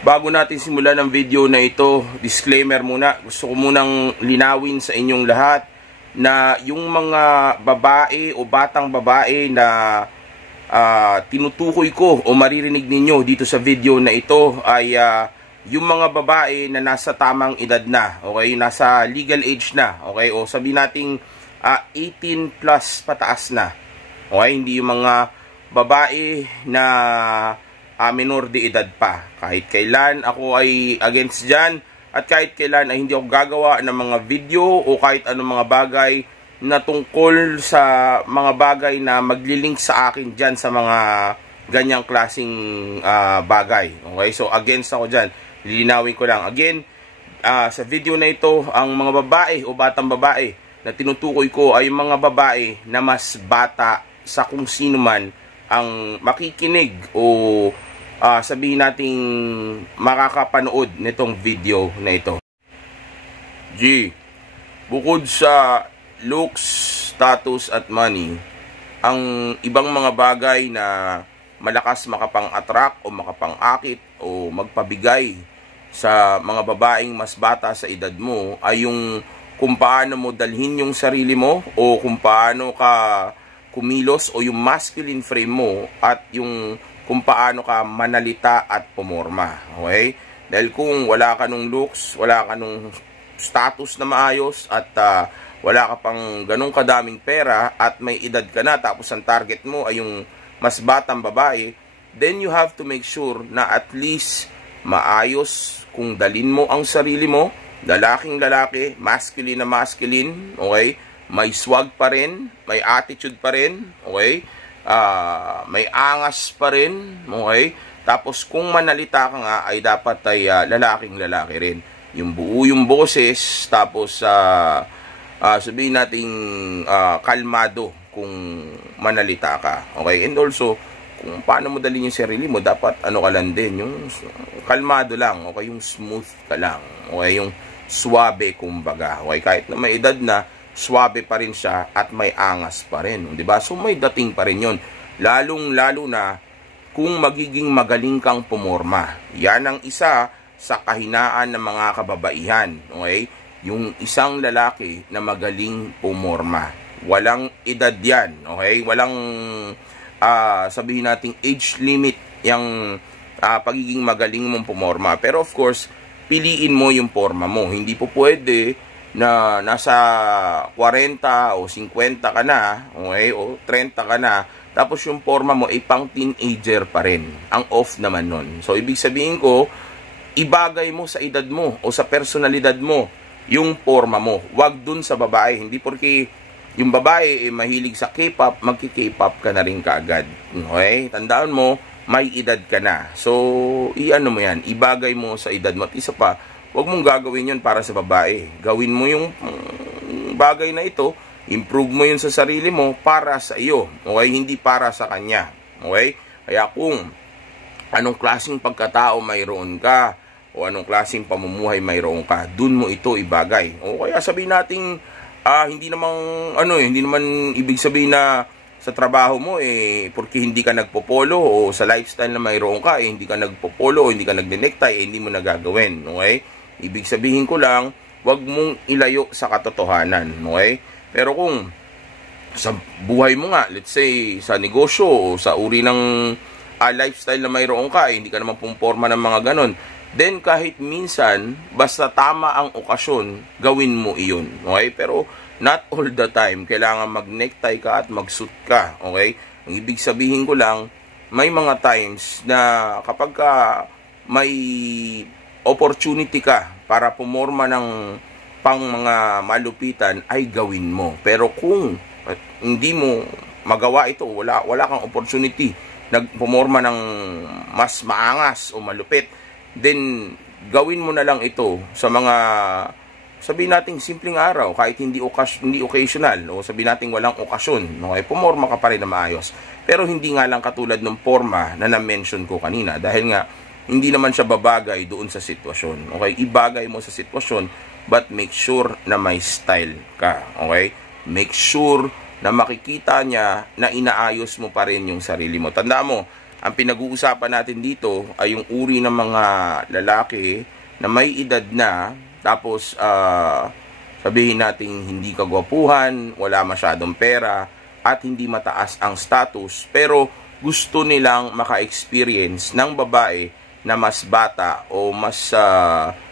Bago natin simulan ang video na ito, disclaimer muna. Gusto ko munang linawin sa inyong lahat na yung mga babae o batang babae na tinutukoy ko o maririnig ninyo dito sa video na ito ay yung mga babae na nasa tamang edad na, okay? Nasa legal age na, okay? O sabihin nating 18 plus pataas na. Okay? Hindi yung mga babae na minor de edad pa. Kahit kailan ako ay against dyan, at kahit kailan ay hindi ako gagawa ng mga video o kahit anong mga bagay na tungkol sa mga bagay na maglilink sa akin dyan sa mga ganyang klaseng bagay. Okay? So against ako dyan. Lilinawin ko lang. Again, sa video na ito, ang mga babae o batang babae na tinutukoy ko ay mga babae na mas bata sa kung sino man ang makikinig o sabihin nating makakapanood nitong video na ito. Bukod sa looks, status at money, ang ibang mga bagay na malakas makapang-attract o makapang-akit o magpabigay sa mga babaeng mas bata sa edad mo ay yung kung paano mo dalhin yung sarili mo o kung paano ka kumilos o yung masculine frame mo at yung kung paano ka manalita at pumorma. Okay? Dahil kung wala ka nung looks, wala ka nung status na maayos at wala ka pang ganong kadaming pera at may edad ka na tapos ang target mo ay yung mas batang babae, then you have to make sure na at least maayos kung dalin mo ang sarili mo, lalaking lalaki, masculine na masculine, okay? May swag pa rin, may attitude pa rin, okay? May angas pa rin, okay? Tapos kung manalita ka nga ay dapat ay lalaking lalaki rin. Yung buo yung boses, tapos sabihin nating kalmado kung manalita ka, okay? And also, kung paano mo dalhin yung sarili mo, dapat ano ka lang din, yung kalmado lang, okay? Yung smooth ka lang, okay? Yung suwabe kumbaga, okay? Kahit na may edad na, suwabe pa rin siya at may angas pa rin, di ba? So may dating pa rin 'yon. Lalong-lalo na kung magiging magaling kang pumorma. Yan ang isa sa kahinaan ng mga kababaihan, okay? Yung isang lalaki na magaling pumorma. Walang edad 'yan, okay? Walang sabihin nating age limit yung pagiging magaling mong pumorma. Pero of course, piliin mo yung forma mo. Hindi po pwede na nasa 40 o 50 ka na, okay, o 30 ka na, tapos yung forma mo ay pang teenager pa rin. Ang off naman nun. So, ibig sabihin ko, ibagay mo sa edad mo o sa personalidad mo yung forma mo. Wag dun sa babae. Hindi porque yung babae mahilig sa K-pop, magki-K-pop ka na rin kaagad. Okay? Tandaan mo, may edad ka na. So, i-ano mo yan, ibagay mo sa edad mo. At isa pa, huwag mong gagawin yun para sa babae. Gawin mo yung bagay na ito, improve mo yun sa sarili mo para sa iyo. Okay? Hindi para sa kanya. Okay? Kaya kung anong klaseng pagkatao mayroon ka o anong klaseng pamumuhay mayroon ka, dun mo ito ibagay. O kaya sabihin natin, hindi naman ibig sabihin na sa trabaho mo porque hindi ka nagpopolo o sa lifestyle na mayroon ka hindi ka nagpopolo o hindi ka nagne-necktie hindi mo nagagawin, okay? Ibig sabihin ko lang, wag mong ilayo sa katotohanan, okay? Pero kung sa buhay mo nga, let's say sa negosyo o sa uri ng lifestyle na mayroon ka hindi ka naman pumporma ng mga ganon, then kahit minsan basta tama ang okasyon, gawin mo iyon, okay? Pero not all the time kailangan mag-necktie ka at mag-suit ka, okay? Ang ibig sabihin ko lang, may mga times na kapag may opportunity ka para pumorma ng pang mga malupitan, ay gawin mo. Pero kung hindi mo magawa ito, wala kang opportunity nagpumorma ng mas maangas o malupit, then gawin mo na lang ito sa mga sabihin natin simpleng araw, kahit hindi occasional, o sabihin natin walang okasyon, okay? Pumorma ka pa rin na maayos. Pero hindi nga lang katulad ng forma na na-mention ko kanina, dahil nga hindi naman siya babagay doon sa sitwasyon, okay? Ibagay mo sa sitwasyon, but make sure na may style ka, okay? Make sure na makikita niya na inaayos mo pa rin yung sarili mo. Tanda mo, Ang pinag-uusapan natin dito ay yung uri ng mga lalaki na may edad na, tapos sabihin natin hindi kagwapuhan, wala masyadong pera, at hindi mataas ang status, pero gusto nilang maka-experience ng babae na mas bata o mas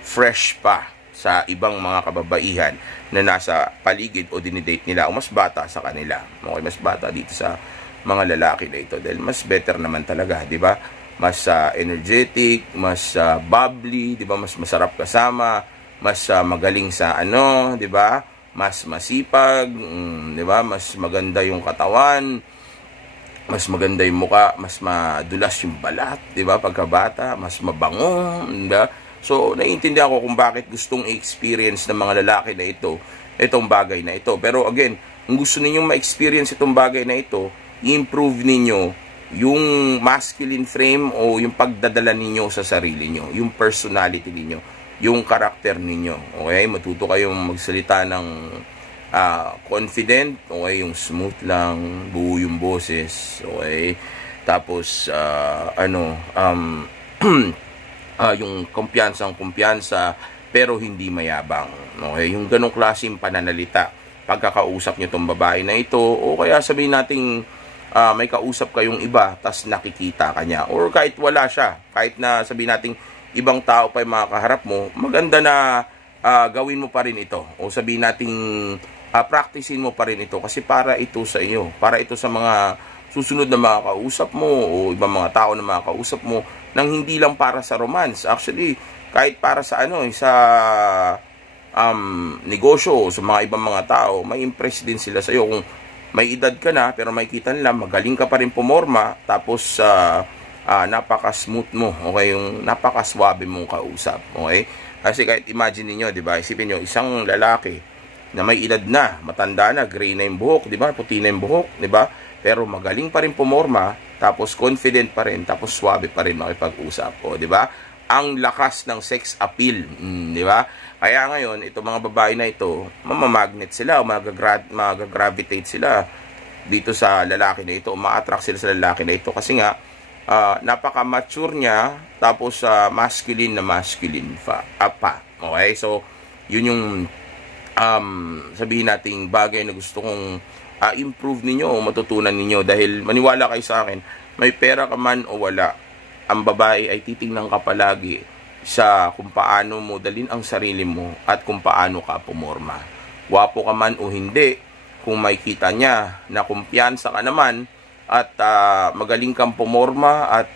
fresh pa sa ibang mga kababaihan na nasa paligid o dinidate nila, o mas bata sa kanila. Okay, mas bata dito sa mga lalaki na ito dahil mas better naman talaga, di ba? Mas energetic, mas bubbly, di ba? Mas masarap kasama, mas magaling sa ano, di ba? Mas masipag, di ba? Mas maganda yung katawan, mas maganda yung muka, mas madulas yung balat, di ba? Pagkabata, mas mabango, di ba? So, naiintindihan ko kung bakit gustong i-experience ng mga lalaki na ito, itong bagay na ito. Pero again, kung gusto ninyong ma-experience itong bagay na ito, i-improve ninyo yung masculine frame o yung pagdadala ninyo sa sarili nyo, yung personality ninyo, yung karakter ninyo. Okay? Matuto kayong magsalita ng confident, okay? Yung smooth lang, buo yung boses, okay? Tapos, yung kumpiyansa, pero hindi mayabang. Okay? Yung ganong klaseng pananalita, pagkakausap nyo itong babae na ito, o kaya sabihin nating may kausap kayong iba, tas nakikita ka niya, or kahit wala siya, kahit na sabihin nating ibang tao pa yung makakaharap mo, maganda na gawin mo pa rin ito, o sabihin nating practicein mo pa rin ito, kasi para ito sa iyo, para ito sa mga susunod na mga kausap mo, o ibang mga tao na mga kausap mo, nang hindi lang para sa romance. Actually, kahit para sa negosyo, sa mga ibang mga tao, may impress din sila sa iyo. Kung may edad ka na, pero makikita nila, magaling ka pa rin pumorma, tapos napaka-smooth mo, okay? Yung napaka-swabe mong kausap, okay? Kasi kahit imagine niyo, di ba? Isipin niyo, isang lalaki na may edad na, matanda na, gray na yung buhok, di ba? Puti na yung buhok, di ba? Pero magaling pa rin pumorma, tapos confident pa rin, tapos swabe pa rin makipag-usap, o di ba? Ang lakas ng sex appeal, di ba? Kaya ngayon, itong mga babae na ito, mamamagnet sila, o magagravitate sila dito sa lalaki na ito, o ma-attract sila sa lalaki na ito, kasi nga, napaka-mature niya, tapos masculine pa. Okay? So, yun yung sabihin nating bagay na gusto kong improve ninyo o matutunan ninyo, dahil maniwala kayo sa akin, may pera ka man o wala, ang babae ay titingnan ka palagi sa kung paano mo dalin ang sarili mo at kung paano ka pumorma. Wapo ka man o hindi, kung makikita niya na kumpiyansa ka naman at magaling kang pumorma at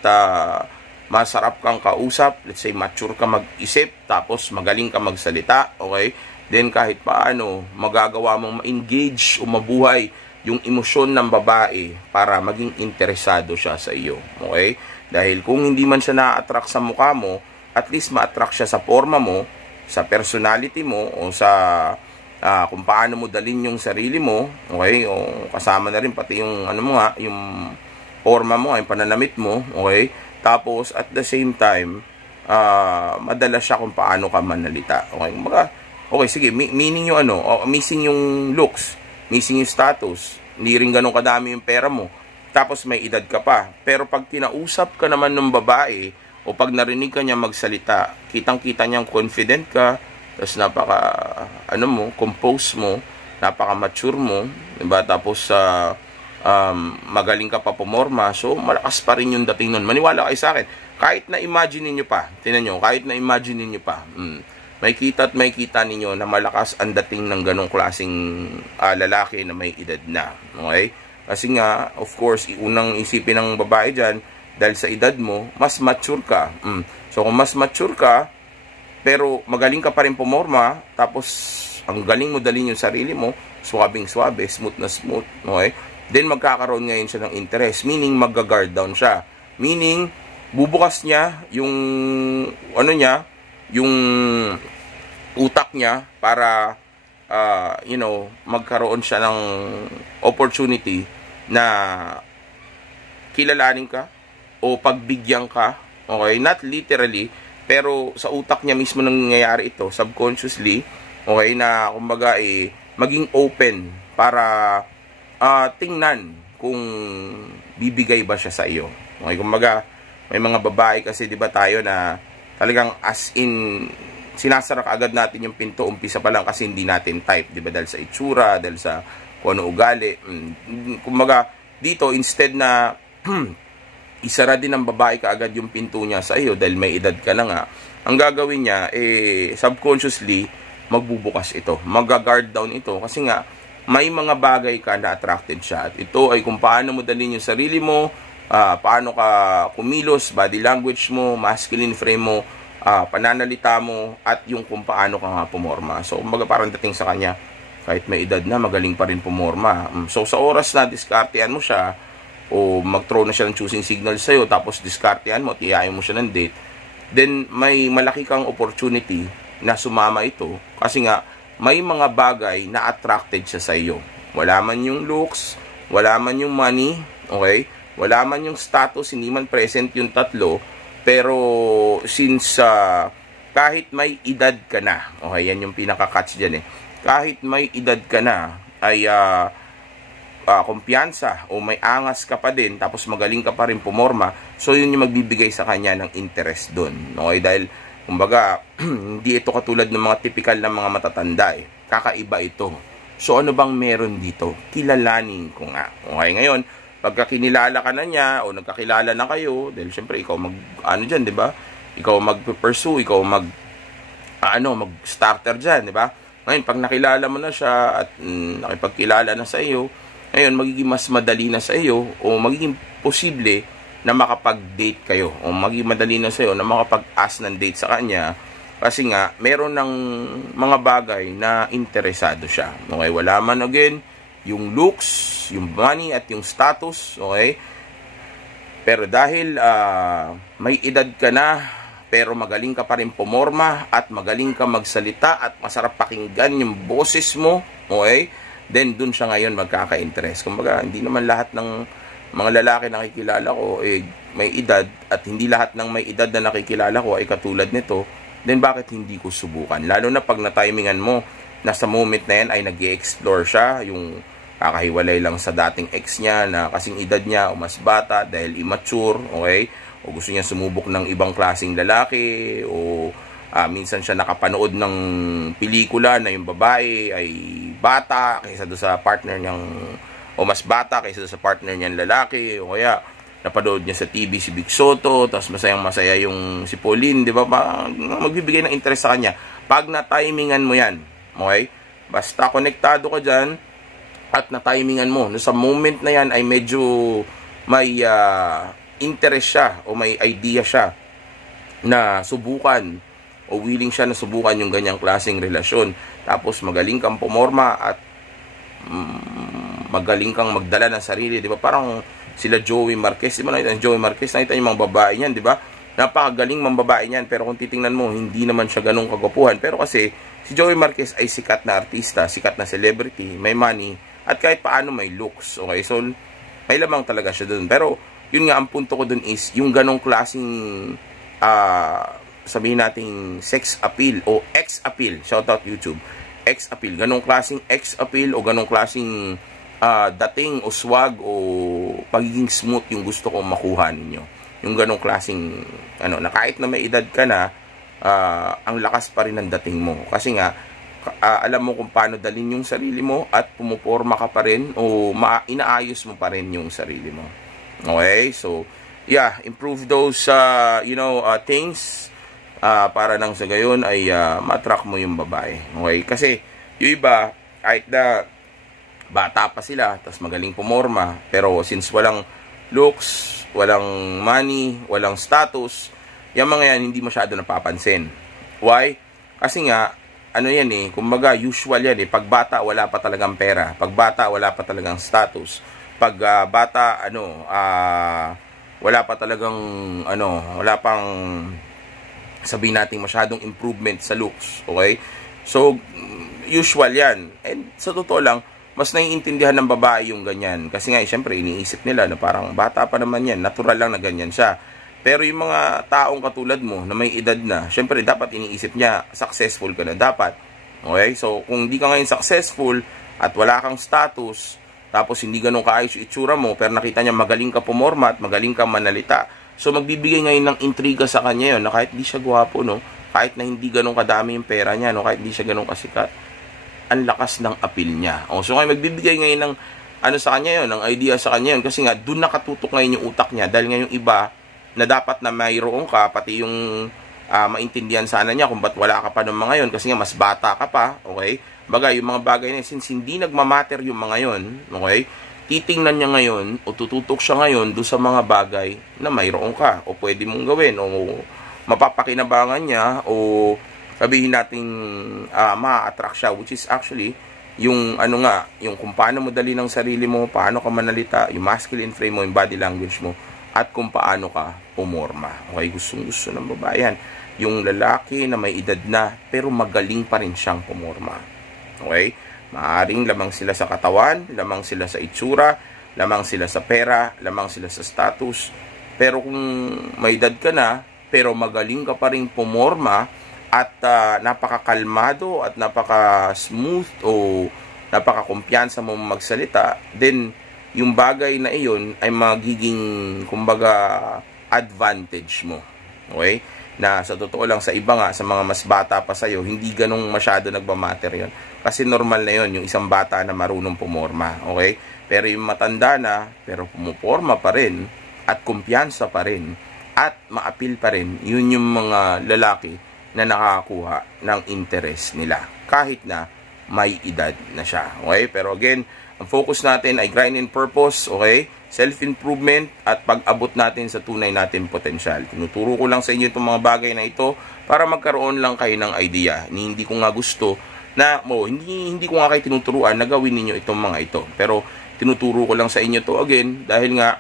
masarap kang kausap, let's say mature ka mag-isip, tapos magaling ka magsalita, okay? Then kahit paano, magagawa mong ma-engage o mabuhay yung emosyon ng babae para maging interesado siya sa iyo, okay? Dahil kung hindi man siya na-attract sa mukha mo, at least ma-attract siya sa forma mo, sa personality mo, o sa kung paano mo dalin yung sarili mo, okay? O kasama na rin pati yung ano mo nga, yung forma mo, yung pananamit mo, okay? Tapos at the same time, madala siya kung paano ka manalita, okay? Okay, sige, meaning yung missing yung looks, missing yung status, hindi rin ganun kadami yung pera mo, tapos may edad ka pa. Pero pag tinausap ka naman ng babae, o pag narinig ka niya magsalita, kitang-kita niyang confident ka, tapos compose mo, napaka-mature mo, diba? Tapos magaling ka pa pumorma, so malakas pa rin yung dating nun. Maniwala kayo sa akin, kahit na imagine niyo pa, tinan nyo, kahit na imagine niyo pa, may kita ninyo na malakas ang dating ng ganong klaseng lalaki na may edad na, okay? Kasi nga, of course, unang isipin ng babae dyan, dahil sa edad mo, mas mature ka. So, kung mas mature ka, pero magaling ka pa rin pumorma, tapos ang galing mo dalhin yung sarili mo, swabing-swabe, smooth na smooth, okay? Then, magkakaroon ngayon siya ng interest, meaning mag-guard down siya. Meaning, bubukas niya yung, yung utak niya para, magkaroon siya ng opportunity na kilalanin ka, o pagbigyan ka, okay? Not literally, pero sa utak niya mismo nangyayari ito, subconsciously, okay, na kumbaga maging open para tingnan kung bibigay ba siya sa iyo. Okay, kumbaga, may mga babae kasi 'di ba tayo na talagang as in sinasara agad natin yung pinto umpisa pa lang kasi hindi natin type, 'di ba? Dahil sa itsura, dahil sa kung ano ugali. Kumbaga, dito instead na isara din ng babae kaagad yung pinto niya sa iyo dahil may edad ka na nga, ang gagawin niya subconsciously magbubukas ito, mag-guard down ito kasi nga may mga bagay ka na attracted siya. At ito ay kung paano mo dalhin yung sarili mo, paano ka kumilos, body language mo, masculine frame mo, pananalita mo, at yung kung paano ka nga pumorma. So, kumbaga parang dating sa kanya, kahit may edad na, magaling pa rin pumorma. So, sa oras na diskartehan mo siya, o mag-throw na siya ng choosing signal sa'yo, tapos diskartehan mo, tiyayin mo siya ng date, then may malaki kang opportunity na sumama ito kasi nga may mga bagay na attracted siya sa iyo. Wala man yung looks, wala man yung money, okay? Wala man yung status, hindi man present yung tatlo, pero since kahit may edad ka na, okay, yan yung pinaka-catch dyan kahit may edad ka na, ay kumpiyansa o may angas ka pa din, tapos magaling ka pa rin pumorma, so yun yung magbibigay sa kanya ng interest doon. Okay, dahil kumbaga, hindi ito katulad ng mga typical na mga matatanda Kakaiba ito. So, ano bang meron dito? Kilalanin ko nga. Okay, ngayon, pagka kinilala ka na niya, o nagkakilala na kayo, dahil syempre, ikaw dyan, di ba? Ikaw mag-pursue, ikaw mag-starter dyan, di ba? Ngayon, pag nakilala mo na siya, at nakipagkilala na sa iyo, ngayon, magiging mas madali na sa iyo, o magiging posible na makapag-date kayo o maging madali na sa'yo na makapag-ask ng date sa kanya kasi nga meron ng mga bagay na interesado siya. Okay, wala man again yung looks, yung money at yung status, okay? Pero dahil may edad ka na pero magaling ka pa rin pumorma at magaling ka magsalita at masarap pakinggan yung boses mo, okay? Then dun siya ngayon magkaka-interest. Kumbaga, hindi naman lahat ng mga lalaki na nakikilala ko may edad at hindi lahat ng may edad na nakikilala ko ay katulad nito, then bakit hindi ko subukan? Lalo na pag na-timingan mo na sa moment na yan ay nag-i-explore siya, yung kakahiwalay lang sa dating ex niya na kasing edad niya o mas bata dahil immature, okay? O gusto niya sumubok ng ibang klaseng lalaki o minsan siya nakapanood ng pelikula na yung babae ay bata kaysa doon sa partner niyang o mas bata kaysa sa partner niyan lalaki, o kaya napanood niya sa TV si Big Soto, tapos masayang-masaya yung si Pauline, di ba? Magbibigay ng interest sa kanya. Pag na-timingan mo yan, okay? Basta konektado ka dyan, at na-timingan mo, no, sa moment na yan ay medyo may interest siya, o may idea siya, na subukan, o willing siya na subukan yung ganyang klaseng relasyon. Tapos magaling kang pumorma, at magaling kang magdala ng sarili, di ba? Parang sila Joey Marquez, di ba? Nakita Joey Marquez, nakita yung mga babae niyan, di ba? Napakagaling mga babae niyan, pero kung titingnan mo, hindi naman siya ganung kagwapuhan. Pero kasi si Joey Marquez ay sikat na artista, sikat na celebrity, may money, at kahit paano may looks. Okay, so may lamang talaga siya doon. Pero yun nga, ang punto ko doon is yung ganong klaseng sabihin nating sex appeal o ex appeal, shoutout YouTube, ex appeal, ganong klaseng ex appeal o ganong klaseng dating o swag o pagiging smooth yung gusto kong makuha ninyo. Yung ganong klaseng na kahit na may edad ka na, ang lakas pa rin ng dating mo kasi nga alam mo kung paano dalhin yung sarili mo at pumuporma ka pa rin o inaayos mo pa rin yung sarili mo. Okay, so yeah, improve those things para nang sa gayon ay ma-attract mo yung babae. Okay, kasi yung iba kahit na bata pa sila, tapos magaling pumorma, pero since walang looks, walang money, walang status, yung mga yan hindi masyado napapansin. Why? Kasi nga, kumbaga usual yan pag bata wala pa talagang pera, pag bata wala pa talagang status, pag bata wala pa talagang wala pang sabihin natin masyadong improvement sa looks, okay? So, usual yan. And sa totoo lang, mas naiintindihan ng babae yung ganyan. Kasi nga, syempre, iniisip nila na parang bata pa naman yan. Natural lang na ganyan siya. Pero yung mga taong katulad mo na may edad na, syempre, dapat iniisip niya, successful ka na dapat. Okay? So, kung di ka ngayon successful at wala kang status, tapos hindi ganun kaayos yung itsura mo, pero nakita niya magaling ka pumorma at magaling ka manalita. So magbibigay ngayon ng intriga sa kanya yun, na kahit di siya gwapo, no, kahit na hindi ganun kadami yung pera niya, no, kahit di siya ganun kasikat, ang lakas ng appeal niya. So ngayon magbibigay ngayon ng sa kanya yun, ng idea sa kanya yun, kasi nga doon nakatutok ngayon yung utak niya, dahil ngayong iba na dapat na mayroon ka, pati yung maintindihan sana niya kung ba't wala ka pa ng mga yun, kasi nga mas bata ka pa, okay? Bagay, yung mga bagay na yun, since hindi nagmamatter yung mga yun, okay? Titingnan niya ngayon, o tututok siya ngayon doon sa mga bagay na mayroon ka, o pwede mong gawin, o mapapakinabangan niya, o sabihin natin ma-attract siya, which is actually yung yung kung paano mo dali ng sarili mo, paano ka manalita, yung masculine frame mo, yung body language mo, at kung paano ka pumorma. Okay, gustong-gusto ng babae yan. Yung lalaki na may edad na, pero magaling pa rin siyang pumorma. Okay? Maaring lamang sila sa katawan, lamang sila sa itsura, lamang sila sa pera, lamang sila sa status. Pero kung may edad ka na, pero magaling ka pa rin pumorma, at napakakalmado at napaka-smooth o napaka-kumpiyansa mo magsalita, then yung bagay na iyon ay magiging, kumbaga, advantage mo. Okay? Na sa totoo lang, sa iba nga, sa mga mas bata pa sa'yo, hindi ganong masyado nagmamatter yun. Kasi normal na yun, yung isang bata na marunong pumorma. Okay? Pero yung matanda na, pero pumuporma pa rin, at kumpiyansa pa rin, at maapil pa rin, yun yung mga lalaki na nakakakuha ng interest nila. Kahit na may edad na siya. Okay? Pero again, ang focus natin ay grind and purpose, okay? Self-improvement at pag-abot natin sa tunay natin potensyal. Tinuturo ko lang sa inyo itong mga bagay na ito para magkaroon lang kayo ng idea. Hindi ko nga gusto na, hindi ko nga kayo tinuturuan na gawin ninyo itong mga ito. Pero tinuturo ko lang sa inyo to again dahil nga,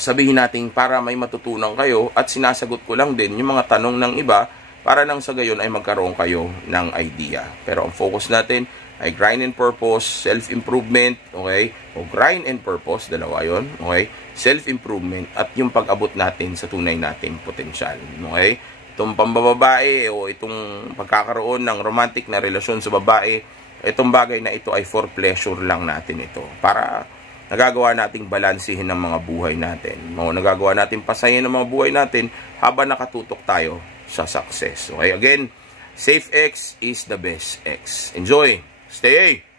sabihin natin para may matutunan kayo at sinasagot ko lang din yung mga tanong ng iba para nang sa gayon ay magkaroon kayo ng idea. Pero ang focus natin ay grind and purpose, self-improvement, okay? O grind and purpose, dalawa yun, okay? Self-improvement at yung pag-abot natin sa tunay nating potensyal, okay? Itong pambababae o itong pagkakaroon ng romantic na relasyon sa babae, itong bagay na ito ay for pleasure lang natin ito. Para nagagawa nating balansihin ng mga buhay natin. Nagagawa nating pasayin ng mga buhay natin habang nakatutok tayo sa success. Okay, again, SafeX is the best X. Enjoy! Stay!